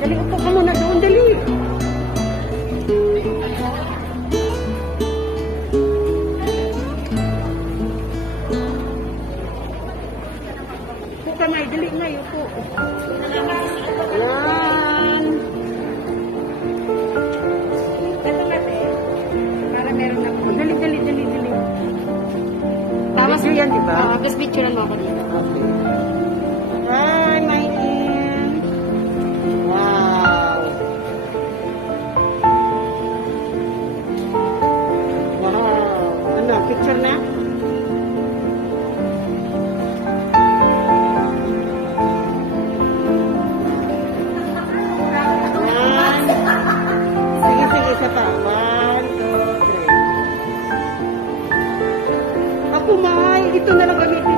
Dali, upo ka muna doon, dali. Upo ka, May. Dali, May. Upo. Yan. Ito natin. Para meron ako. Dali, dali, dali, dali. Tama Video yan, di ba? Tapos picturean mo ako dito. Okay. Hi, my in. Wow. Wow. Ano, picture na? One. Sige, sige, isa pa. 1, 2, 3. Ako, May. Ito na lang gamitin.